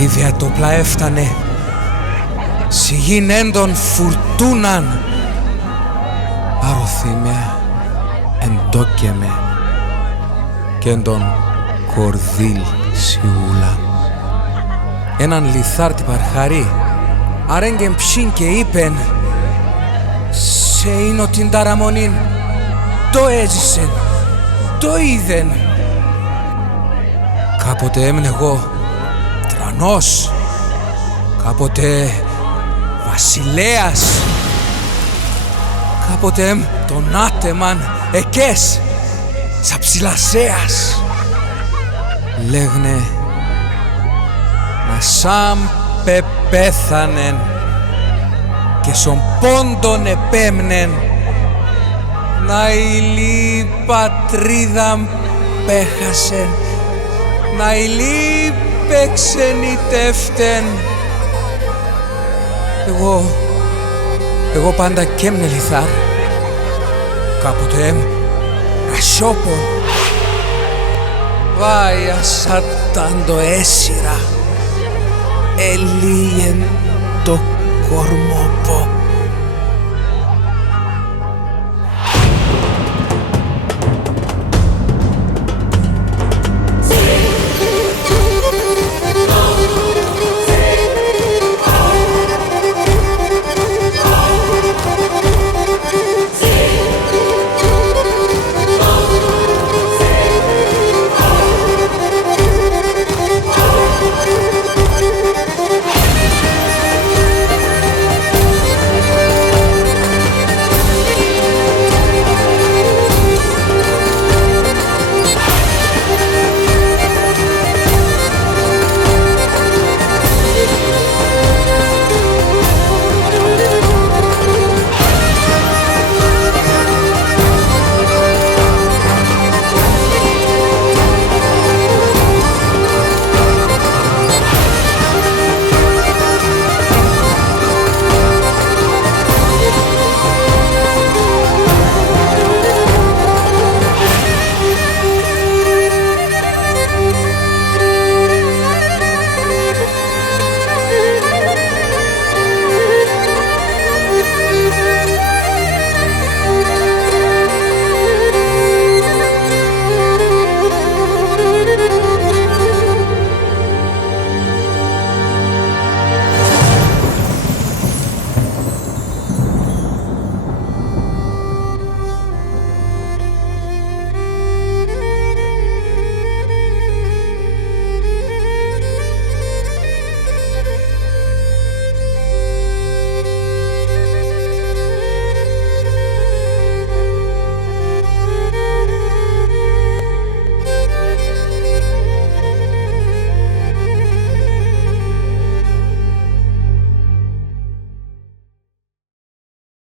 Λίβια το πλαέφτανε, σιγήν έντον φουρτούναν. Άρωθήμε, εντόκεμε, κι έντον κορδίλ σιούλα. Έναν λιθάρτη Παρχαρή, αρέγγεν ψήν και είπεν, σε είναι την ταραμονήν, το έζησεν, το είδεν. Κάποτε έμεινε εγώ τρανός, κάποτε βασιλέας, κάποτε τον άτεμαν εκές, σαψιλασέας. Λέγνε να σαν πεπέθανεν και σον πόντον επέμνεν, να ηλί πατρίδαν πέχασεν, να ηλί πεξενιτεύτεν. Εγώ πάντα κέμνε λιθάρ, κάποτε ρασιόπον. Βάια σάταν το έσυρα, ελίγεν το κορμό.